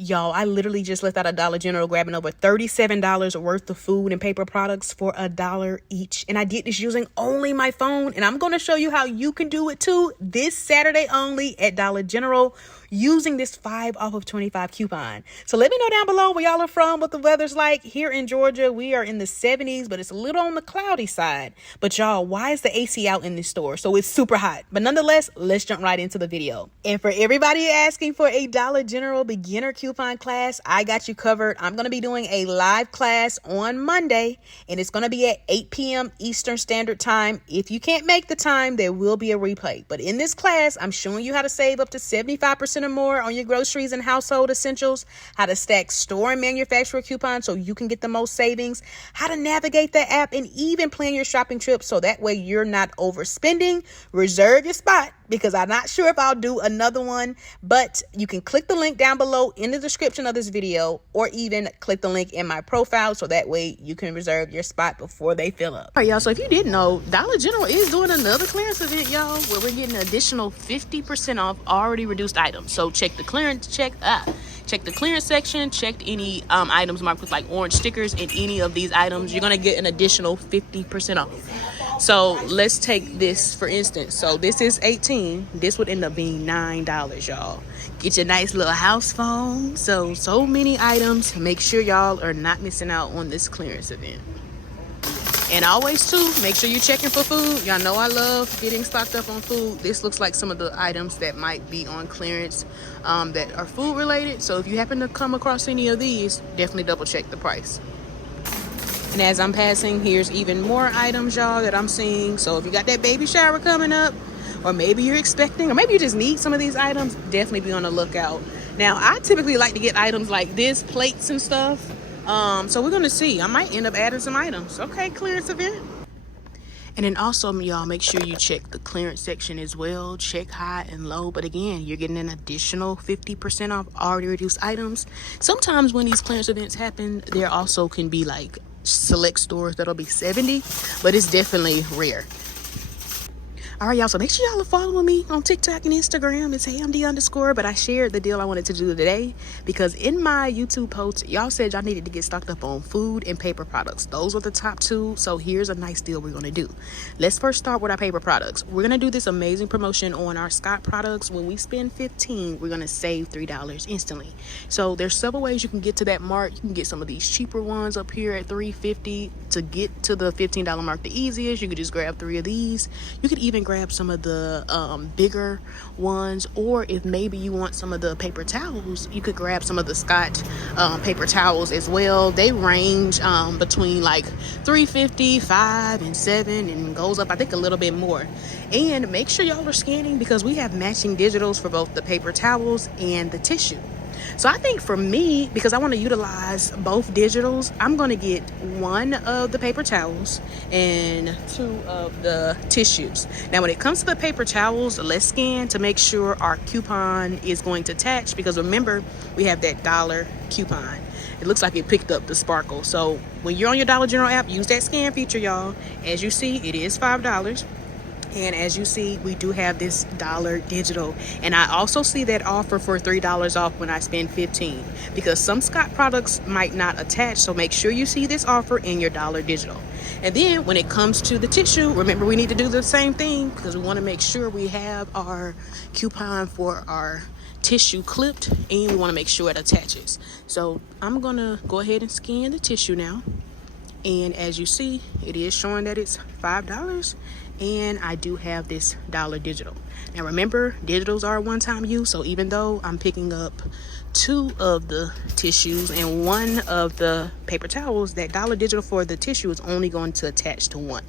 Y'all, I literally just left out a Dollar General grabbing over $37 worth of food and paper products for $1 each. And I did this using only my phone. And I'm going to show you how you can do it too this Saturday only at Dollar General using this 5 off of 25 coupon. So let me know down below where y'all are from, what the weather's like. Here in Georgia, we are in the 70s, but it's a little on the cloudy side. But y'all, why is the AC out in this store? So it's super hot. But nonetheless, let's jump right into the video. And for everybody asking for a Dollar General beginner coupon class, I got you covered. I'm going to be doing a live class on Monday, and it's going to be at 8 p.m. Eastern Standard Time. If you can't make the time, there will be a replay. But in this class, I'm showing you how to save up to 75% or more on your groceries and household essentials, how to stack store and manufacturer coupons so you can get the most savings, how to navigate the app, and even plan your shopping trip so that way you're not overspending. Reserve your spot because I'm not sure if I'll do another one, but you can click the link down below in the description of this video, or even click the link in my profile so that way you can reserve your spot before they fill up. All right, y'all, so if you didn't know, Dollar General is doing another clearance event, y'all, where we're getting an additional 50% off already reduced items. So check the clearance, check the clearance section, check any items marked with like orange stickers in any of these items. You're gonna get an additional 50% off. So let's take this for instance. So this is $18. This would end up being $9, y'all. Get your nice little house phone. So many items. Make sure y'all are not missing out on this clearance event. And always too, make sure you're checking for food. Y'all know I love getting stocked up on food. This looks like some of the items that might be on clearance that are food related. So if you happen to come across any of these, definitely double check the price. And as I'm passing, here's even more items, y'all, that I'm seeing. So if you got that baby shower coming up, or maybe you're expecting, or maybe you just need some of these items, definitely be on the lookout. Now, I typically like to get items like this, plates and stuff. So we're gonna see. I might end up adding some items. Okay, clearance event. And then also, y'all, make sure you check the clearance section as well. Check high and low. But again, you're getting an additional 50% off already reduced items. Sometimes when these clearance events happen, there also can be like select stores that'll be 70, but it's definitely rare. All right, y'all, so make sure y'all are following me on TikTok and Instagram. It's HeyMD_, but I shared the deal I wanted to do today because in my YouTube post, y'all said y'all needed to get stocked up on food and paper products. Those are the top two, so here's a nice deal we're gonna do. Let's first start with our paper products. We're gonna do this amazing promotion on our Scott products. When we spend $15, we're gonna save $3 instantly. So there's several ways you can get to that mark. You can get some of these cheaper ones up here at $3.50 to get to the $15 mark the easiest. You could just grab 3 of these. You could even grab some of the bigger ones, or if maybe you want some of the paper towels, you could grab some of the Scott paper towels as well. They range between like $3.50, $5, and $7, and goes up I think a little bit more. And make sure y'all are scanning because we have matching digitals for both the paper towels and the tissue. So I think for me, because I want to utilize both digitals, I'm going to get 1 of the paper towels and 2 of the tissues. Now, when it comes to the paper towels, let's scan to make sure our coupon is going to attach, because remember, we have that $1 coupon. It looks like it picked up the sparkle. So when you're on your Dollar General app, use that scan feature, y'all. As you see, it is $5. And as you see, we do have this $1 digital. And I also see that offer for $3 off when I spend $15, because some Scott products might not attach. So make sure you see this offer in your $1 digital. And then when it comes to the tissue, remember we need to do the same thing because we want to make sure we have our coupon for our tissue clipped, and we want to make sure it attaches. So I'm gonna go ahead and scan the tissue now. And as you see, it is showing that it's $5. And I do have this $1 digital. Now remember, digitals are a one-time use, so even though I'm picking up 2 of the tissues and 1 of the paper towels, that $1 digital for the tissue is only going to attach to 1.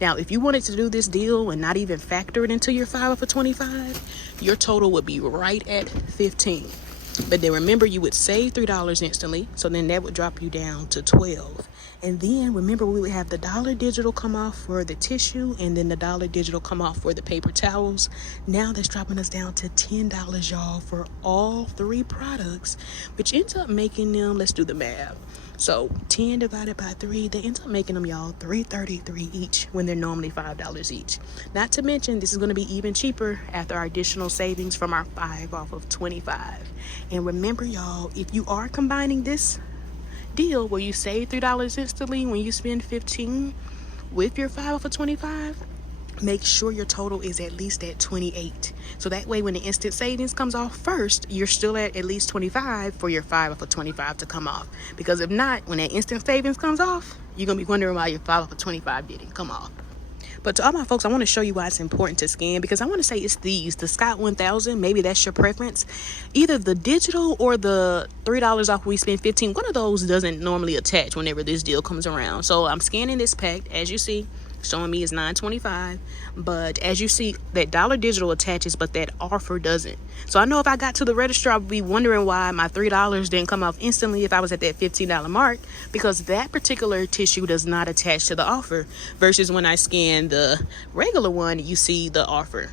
Now, if you wanted to do this deal and not even factor it into your 5 for 25, your total would be right at $15. But then remember, you would save $3 instantly, so then that would drop you down to $12. And then remember, we would have the dollar digital come off for the tissue, and then the dollar digital come off for the paper towels. Now that's dropping us down to $10, y'all, for all 3 products, which ends up making them, let's do the math. So 10 divided by 3, that ends up making them, y'all, $3.33 each when they're normally $5 each. Not to mention, this is going to be even cheaper after our additional savings from our 5 off of 25. And remember, y'all, if you are combining this deal where you save $3 instantly when you spend 15 with your 5 off of 25, make sure your total is at least at 28. So that way when the instant savings comes off first, you're still at least 25 for your 5 off of 25 to come off. Because if not, when that instant savings comes off, you're gonna be wondering why your 5 off of 25 didn't come off. But to all my folks, I want to show you why it's important to scan, because I want to say it's these, the Scott 1000, maybe that's your preference. Either the digital or the $3 off we spend 15, one of those doesn't normally attach whenever this deal comes around. So I'm scanning this pack, as you see, showing me is $9.25, but as you see, that dollar digital attaches, but that offer doesn't. So I know if I got to the register, I would be wondering why my $3 didn't come off instantly if I was at that $15 mark, because that particular tissue does not attach to the offer, versus when I scan the regular one, you see the offer.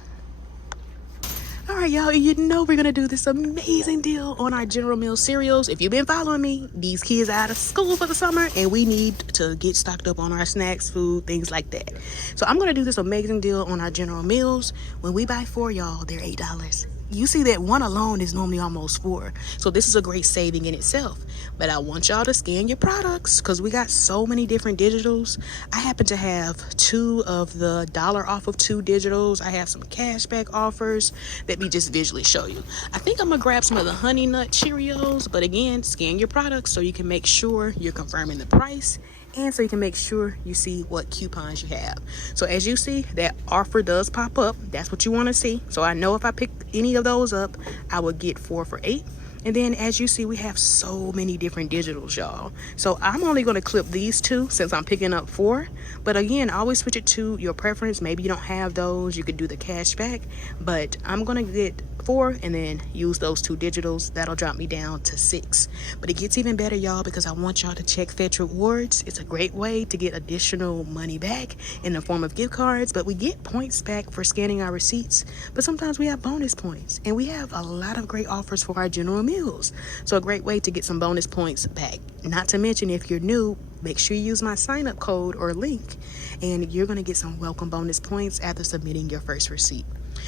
All right, y'all, you know we're gonna do this amazing deal on our General Mills cereals. If you've been following me, these kids are out of school for the summer and we need to get stocked up on our snacks, food, things like that. So I'm gonna do this amazing deal on our General Mills. When we buy 4, y'all, they're $8. You see that one alone is normally almost 4. So this is a great saving in itself. But I want y'all to scan your products because we got so many different digitals. I happen to have 2 of the dollar off of 2 digitals. I have some cashback offers. Let me just visually show you. I think I'm gonna grab some of the Honey Nut Cheerios, but again, scan your products so you can make sure you're confirming the price, and so you can make sure you see what coupons you have. So as you see, that offer does pop up. That's what you want to see. So I know if I pick any of those up, I would get 4 for $8. And then as you see, we have so many different digitals, y'all. So I'm only going to clip these 2 since I'm picking up 4. But again, always switch it to your preference. Maybe you don't have those, you could do the cash back, but I'm going to get 4 and then use those 2 digitals. That'll drop me down to 6. But it gets even better, y'all, because I want y'all to check Fetch Rewards. It's a great way to get additional money back in the form of gift cards, but we get points back for scanning our receipts. But sometimes we have bonus points, and we have a lot of great offers for our General Mills. So a great way to get some bonus points back. Not to mention, if you're new, make sure you use my sign-up code or link, and you're going to get some welcome bonus points after submitting your first receipt.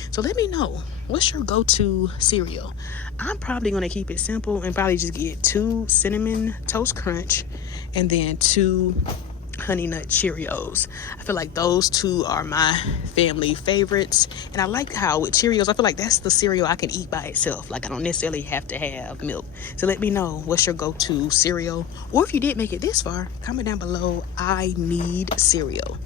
So let me know, what's your go-to cereal? I'm probably going to keep it simple and probably just get 2 Cinnamon Toast Crunch and then 2 Honey Nut Cheerios. I feel like those 2 are my family favorites, and I like how with Cheerios, I feel like that's the cereal I can eat by itself. Like I don't necessarily have to have milk. So let me know, what's your go-to cereal? Or if you did make it this far, comment down below, I need cereal.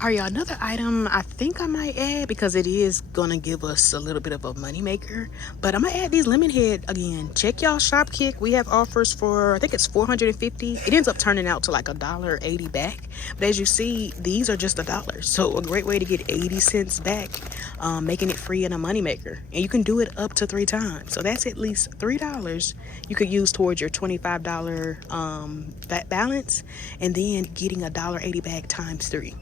All right, y'all, another item I think I might add, because it is gonna give us a little bit of a money maker, but I'm gonna add these lemon head again. Check y'all Shopkick. We have offers for, I think it's $450. It ends up turning out to like $1.80 back, but as you see, these are just $1, so a great way to get 80 cents back, making it free and a money maker. And you can do it up to 3 times, so that's at least $3 you could use towards your $25 balance, and then getting $1.80 back times 3.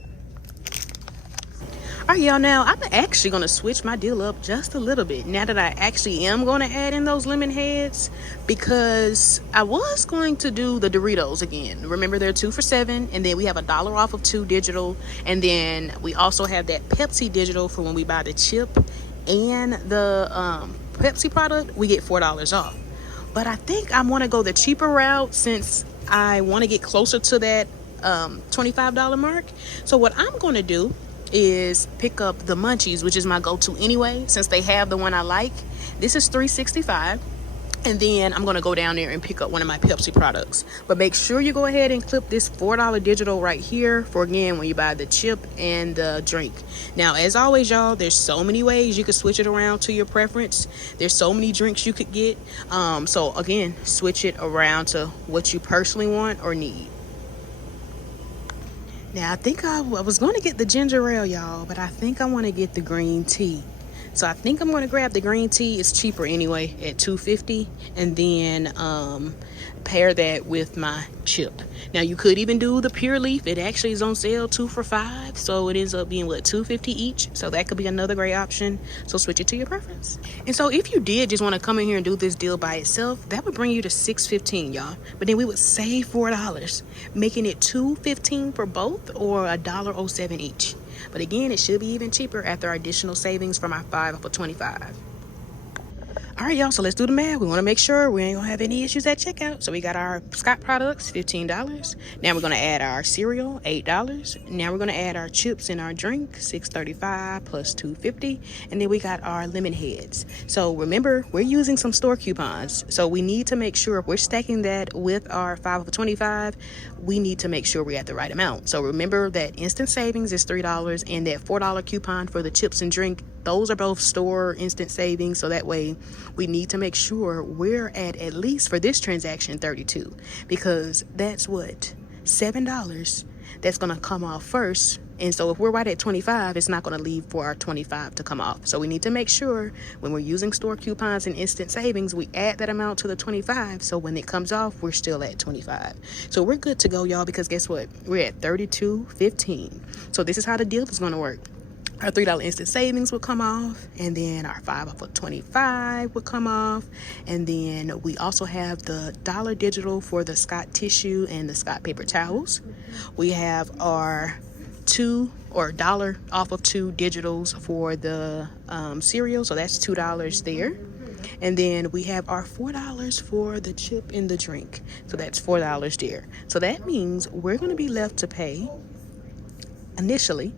All right, y'all, now I'm actually going to switch my deal up just a little bit now that I actually am going to add in those lemon heads, because I was going to do the Doritos again. Remember, they're 2 for $7, and then we have $1 off of 2 digital, and then we also have that Pepsi digital for when we buy the chip and the Pepsi product, we get $4 off. But I think I want to go the cheaper route since I want to get closer to that $25 mark. So what I'm going to do is pick up the Munchies, which is my go-to anyway, since they have the one I like. This is $3.65, and then I'm gonna go down there and pick up one of my Pepsi products. But make sure you go ahead and clip this $4 digital right here for, again, when you buy the chip and the drink. Now, as always, y'all, there's so many ways you can switch it around to your preference. There's so many drinks you could get, so again, switch it around to what you personally want or need. Now, I think I was going to get the ginger ale, y'all, but I think I want to get the green tea. So I think I'm going to grab the green tea. It's cheaper anyway at $2.50, and then pair that with my chip. Now you could even do the pure leaf. It actually is on sale 2 for $5, so it ends up being what, $2.50 each. So that could be another great option. So switch it to your preference. And so if you did just want to come in here and do this deal by itself, that would bring you to $6.15, y'all. But then we would save $4, making it $2.15 for both, or $1.07 each. But again, it should be even cheaper after our additional savings from our 5 for $25. All right, y'all, so let's do the math. We want to make sure we ain't gonna have any issues at checkout. So we got our Scott products, $15. Now we're gonna add our cereal, $8. Now we're gonna add our chips and our drink, $6.35 plus $2.50. And then we got our lemon heads. So remember, we're using some store coupons. So we need to make sure if we're stacking that with our 5 for $25, we need to make sure we're at the right amount. So remember that instant savings is $3, and that $4 coupon for the chips and drink, those are both store instant savings. So that way we need to make sure we're at least for this transaction $32, because that's what, $7 that's going to come off first. And so if we're right at $25, it's not going to leave for our $25 to come off. So we need to make sure when we're using store coupons and instant savings, we add that amount to the $25. So when it comes off, we're still at $25. So we're good to go, y'all, because guess what? We're at $32.15. So this is how the deal is going to work. Our $3 instant savings would come off, and then our 5 for $25 would come off, and then we also have the dollar digital for the Scott tissue and the Scott paper towels. We have our $2 off of 2 digitals for the cereal, so that's $2 there. And then we have our $4 for the chip and the drink, so that's $4 there. So that means we're going to be left to pay initially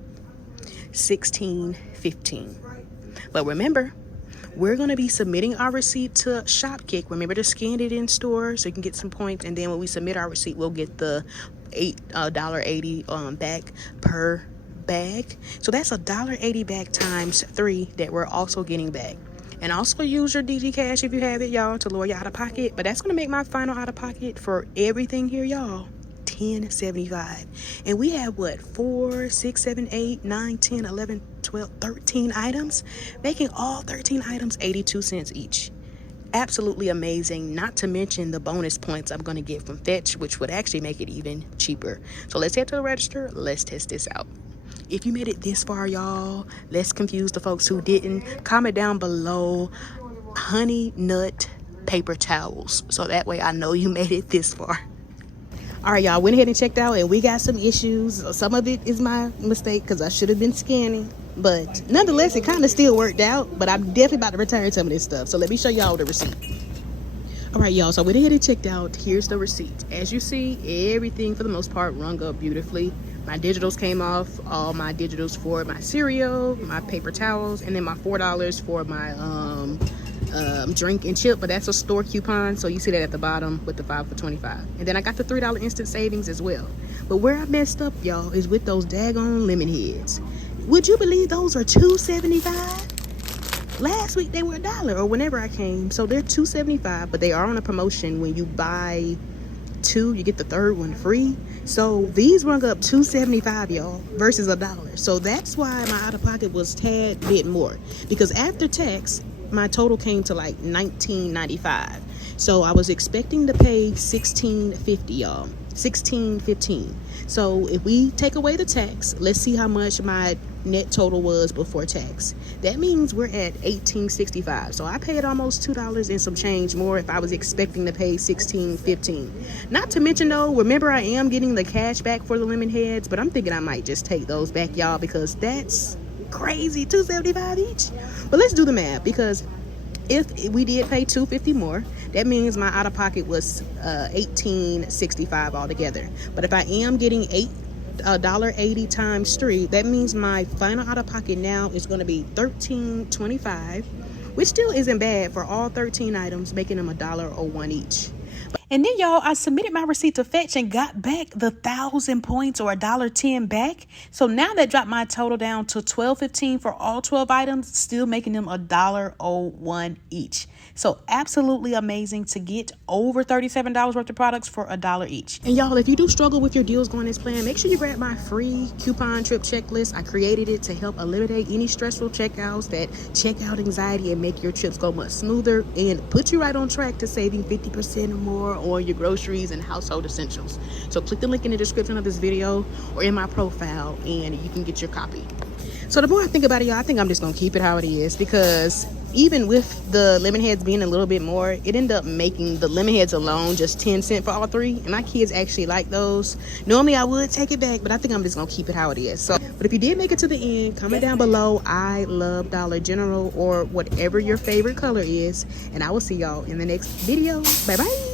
$16.15. But remember, we're going to be submitting our receipt to Shopkick. Remember to scan it in store so you can get some points, and then when we submit our receipt, we'll get the $8.80 back per bag. So that's $1.80 back times 3 that we're also getting back. And also use your DG Cash if you have it, y'all, to lower your out of pocket. But that's going to make my final out of pocket for everything here, y'all, $10.75. And we have what, 4, 6, 7, 8, 9, 10, 11, 12, 13 items, making all 13 items 82 cents each. Absolutely amazing, not to mention the bonus points I'm going to get from Fetch, which would actually make it even cheaper. So let's head to the register. Let's test this out. If you made it this far, y'all, let's confuse the folks who didn't. Comment down below honey nut paper towels, so that way I know you made it this far. All right, y'all, went ahead and checked out, and we got some issues. Some of it is my mistake because I should have been scanning, but nonetheless, it kind of still worked out. But I'm definitely about to return some of this stuff, so let me show y'all the receipt. All right, y'all, so I went ahead and checked out. Here's the receipt. As you see, everything for the most part rung up beautifully. My digitals came off, all my digitals for my cereal, my paper towels, and then my $4 for my drink and chip, but that's a store coupon, so you see that at the bottom with the 5 for $25. And then I got the $3 instant savings as well. But where I messed up, y'all, is with those daggone lemon heads. Would you believe those are $2.75? Last week they were $1 or whenever I came, so they're $2.75, but they are on a promotion. When you buy 2, you get the third one free. So these rung up $2.75, y'all, versus $1. So that's why my out of pocket was tad bit more, because after tax my total came to like $19.95. So I was expecting to pay $16.50, y'all, $16.15. So if we take away the tax, let's see how much my net total was before tax. That means we're at $18.65. So I paid almost $2 and some change more if I was expecting to pay $16.15. Not to mention though, remember I am getting the cash back for the lemon heads, but I'm thinking I might just take those back, y'all, because that's crazy, $2.75 each. But let's do the math, because if we did pay $2.50 more, that means my out of pocket was $18.65 altogether. But if I am getting $8.80 times 3, that means my final out of pocket now is going to be $13.25, which still isn't bad for all 13 items, making them $1.01 each. And then, y'all, I submitted my receipt to Fetch and got back the 1,000 points, or $1.10 back. So now that dropped my total down to $12.15 for all 12 items, still making them $1.01 each. So absolutely amazing to get over $37 worth of products for $1 each. And y'all, if you do struggle with your deals going as planned, make sure you grab my free coupon trip checklist. I created it to help eliminate any stressful checkouts, that checkout anxiety, and make your trips go much smoother and put you right on track to saving 50% or more on your groceries and household essentials. So click the link in the description of this video or in my profile and you can get your copy. So the more I think about it, y'all, I think I'm just gonna keep it how it is, because even with the lemon heads being a little bit more, it ended up making the lemon heads alone just 10 cents for all three, and my kids actually like those. Normally I would take it back, but I think I'm just gonna keep it how it is. So, but if you did make it to the end, comment down below I love Dollar General or whatever your favorite color is, and I will see y'all in the next video. Bye bye.